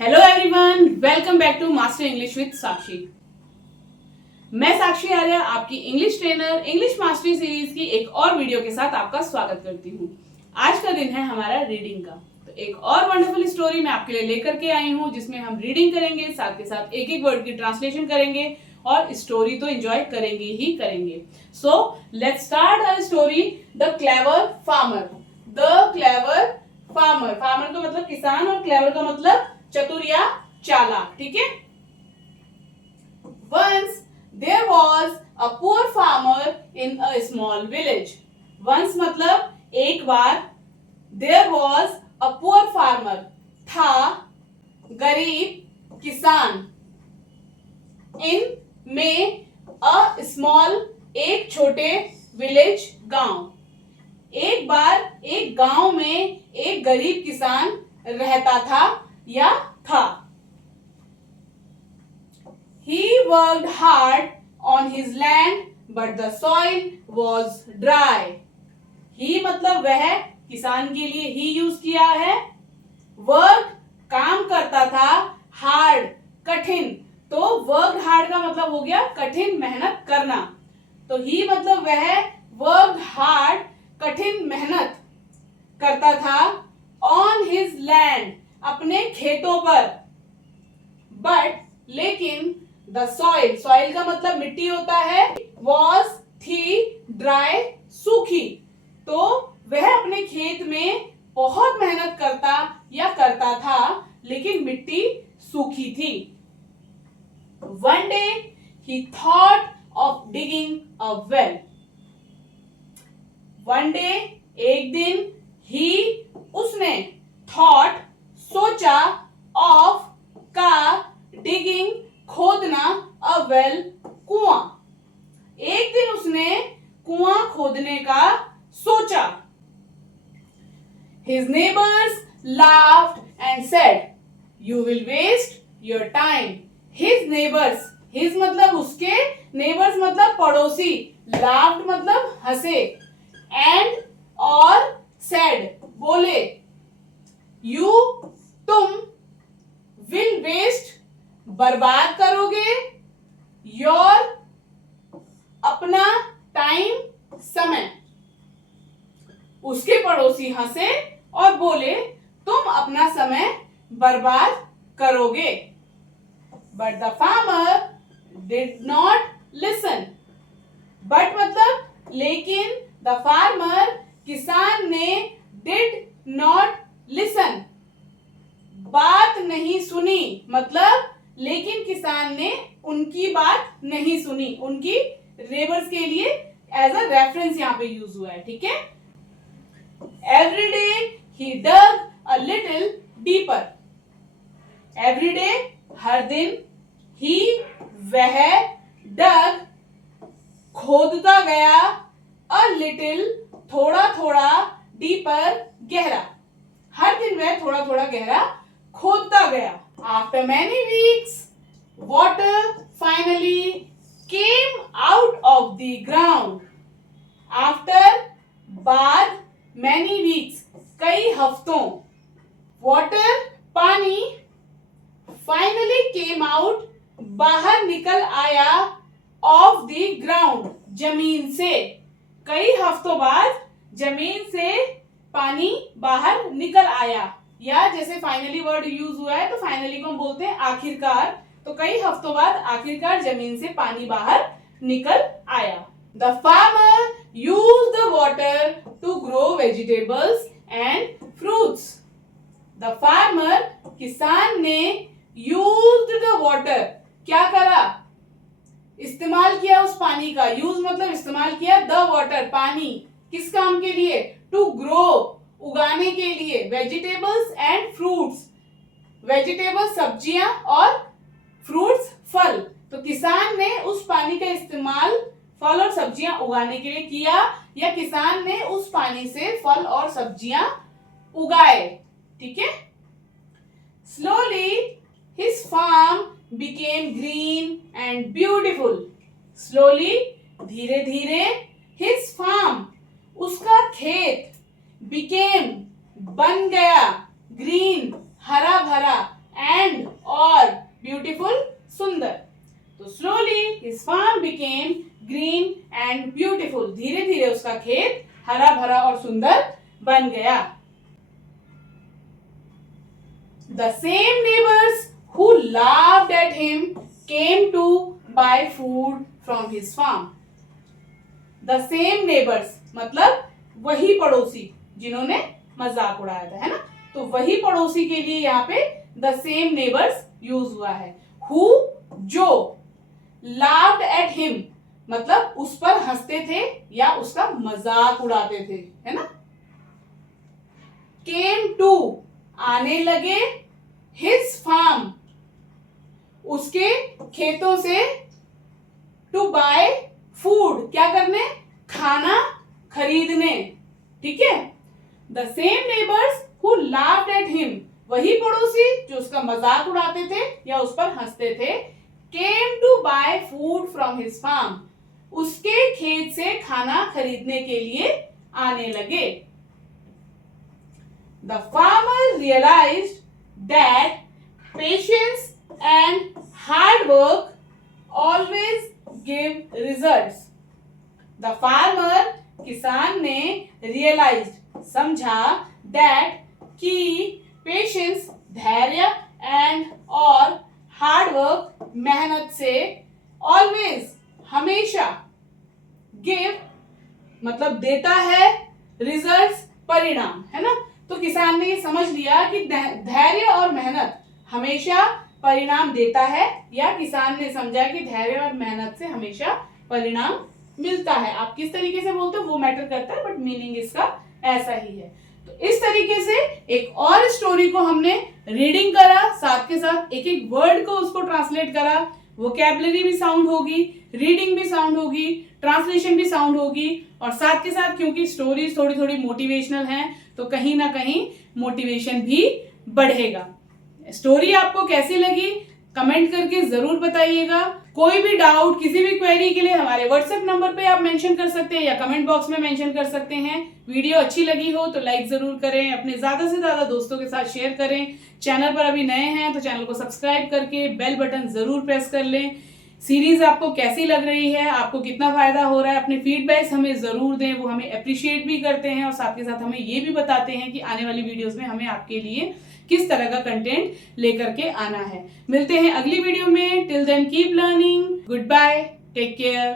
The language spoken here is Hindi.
Hello everyone, welcome back to master English with Sakshi. मैं साक्षी आर्य आपकी English trainer English mastery series की एक और वीडियो के साथ आपका स्वागत करती हूँ। आज का दिन है हमारा रीडिंग का, तो एक और वंडरफुल स्टोरी मैं आपके लिए लेकर के आई हूँ जिसमें हम रीडिंग करेंगे, साथ के साथ एक एक वर्ड की ट्रांसलेशन करेंगे और स्टोरी तो एंजॉय करेंगे ही करेंगे। So let's start a story, the clever farmer. The clever farmer, farmer का मतलब किसान और क्लेवर का मतलब चतुर या चालाक, ठीक है। Once there was a poor farmer in a small village. Once मतलब एक बार, there was a poor farmer था गरीब किसान, in में a small एक छोटे village गांव। एक बार एक गांव में एक गरीब किसान रहता था या था। He worked hard on his land, but the soil was dry. He मतलब वह, किसान के लिए ही यूज किया है। वर्क काम करता था, हार्ड कठिन, तो वर्क हार्ड का मतलब हो गया कठिन मेहनत करना। तो ही मतलब वह वर्क हार्ड कठिन मेहनत करता था ऑन हिज लैंड अपने खेतों पर। बट लेकिन द सॉइल, सॉइल का मतलब मिट्टी होता है, वॉज थी ड्राई सूखी, तो वह अपने खेत में बहुत मेहनत करता था लेकिन मिट्टी सूखी थी। One day he thought of digging a well. One day एक दिन, ही उसने, थॉट सोचा, ऑफ का, डिगिंग खोदना, अ वेल कुआं। एक दिन उसने कुआं खोदने का सोचा। His neighbors laughed and said, "You will waste your time." His neighbors, his मतलब उसके, neighbors मतलब पड़ोसी, laughed मतलब हंसे, and और said बोले, you तुम, will waste बर्बाद करोगे, योर अपना, टाइम समय। उसके पड़ोसी हंसे और बोले तुम अपना समय बर्बाद करोगे। But the farmer did not listen. But मतलब लेकिन, द फार्मर किसान ने, डिड नॉट लिसन बात नहीं सुनी, मतलब लेकिन किसान ने उनकी बात नहीं सुनी। उनकी नेबर्स के लिए एज अ रेफरेंस यहां पे यूज हुआ है, ठीक है। Every day he dug a little deeper. Every day हर दिन, ही वह, डग खोदता गया, अ लिटिल थोड़ा थोड़ा, डीपर गहरा, हर दिन वह थोड़ा थोड़ा गहरा खोदता गया। After many weeks, water finally came out of the ground. After बाद, many weeks कई हफ्तों, water पानी, finally came out बाहर निकल आया, of the ground जमीन से। कई हफ्तों बाद जमीन से पानी बाहर निकल आया, या जैसे फाइनली वर्ड यूज हुआ है तो फाइनली को हम बोलते हैं आखिरकार। तो कई हफ्तों बाद आखिरकार जमीन से पानी बाहर निकल आया। The farmer use the water to grow vegetables and fruits. The farmer किसान ने, यूज्ड द वाटर क्या करा, इस्तेमाल किया उस पानी का। यूज मतलब इस्तेमाल किया, द वाटर पानी, किस काम के लिए, टू ग्रो उगाने के लिए, वेजिटेबल्स एंड फ्रूट्स, वेजिटेबल्स सब्जियां और फ्रूट्स फल। तो किसान ने उस पानी का इस्तेमाल फल और सब्जियां उगाने के लिए किया, या किसान ने उस पानी से फल और सब्जियां उगाए, ठीक है। Slowly his farm became green and beautiful. Slowly धीरे धीरे, हिज फार्म उसका खेत, बिकेम बन गया, ग्रीन हरा भरा, एंड हरा भरा और सुंदर बन गया। The same neighbors who laughed at him came to buy food from his farm. The same neighbors मतलब वही पड़ोसी जिन्होंने मजाक उड़ाया था, है ना। तो वही पड़ोसी के लिए यहाँ पे the same neighbors यूज हुआ है। Who जो, laughed at him मतलब उस पर हंसते थे या उसका मजाक उड़ाते थे, है ना। Came to आने लगे, his farm उसके खेतों से, to buy food क्या करने, खाना खरीदने, ठीक है। The same neighbors who laughed at him वही पड़ोसी जो उसका मजाक उड़ाते थे या उस पर हंसते थे, came to buy food from his farm उसके खेत से खाना खरीदने के लिए आने लगे। The farmer realized that patience and hard work always give results. The farmer किसान ने realized समझा that कि patience धैर्य and और hard work मेहनत से always हमेशा give मतलब देता है रिजल्ट्स परिणाम, है ना। तो किसान ने ये समझ लिया कि धैर्य और मेहनत हमेशा परिणाम देता है, या किसान ने समझा कि धैर्य और मेहनत से हमेशा परिणाम मिलता है। आप किस तरीके से बोलते हो वो मैटर करता है, बट मीनिंग इसका ऐसा ही है। तो इस तरीके से एक और स्टोरी को हमने रीडिंग करा, साथ के साथ एक एक वर्ड को उसको ट्रांसलेट करा। वोकैबुलरी भी साउंड होगी, रीडिंग भी साउंड होगी, ट्रांसलेशन भी साउंड होगी, और साथ के साथ क्योंकि स्टोरीज थोड़ी थोड़ी मोटिवेशनल हैं तो कहीं ना कहीं मोटिवेशन भी बढ़ेगा। स्टोरी आपको कैसी लगी कमेंट करके जरूर बताइएगा। कोई भी डाउट, किसी भी क्वेरी के लिए हमारे व्हाट्सएप नंबर पे आप मेंशन कर सकते हैं या कमेंट बॉक्स में मेंशन कर सकते हैं। वीडियो अच्छी लगी हो तो लाइक जरूर करें, अपने ज्यादा से ज्यादा दोस्तों के साथ शेयर करें। चैनल पर अभी नए हैं तो चैनल को सब्सक्राइब करके बेल बटन जरूर प्रेस कर लें। सीरीज आपको कैसी लग रही है, आपको कितना फायदा हो रहा है, अपने फीडबैक्स हमें जरूर दें, वो हमें अप्रिशिएट भी करते हैं और साथ के साथ हमें ये भी बताते हैं कि आने वाली वीडियोस में हमें आपके लिए किस तरह का कंटेंट लेकर के आना है। मिलते हैं अगली वीडियो में। Till then keep learning, good bye, take care.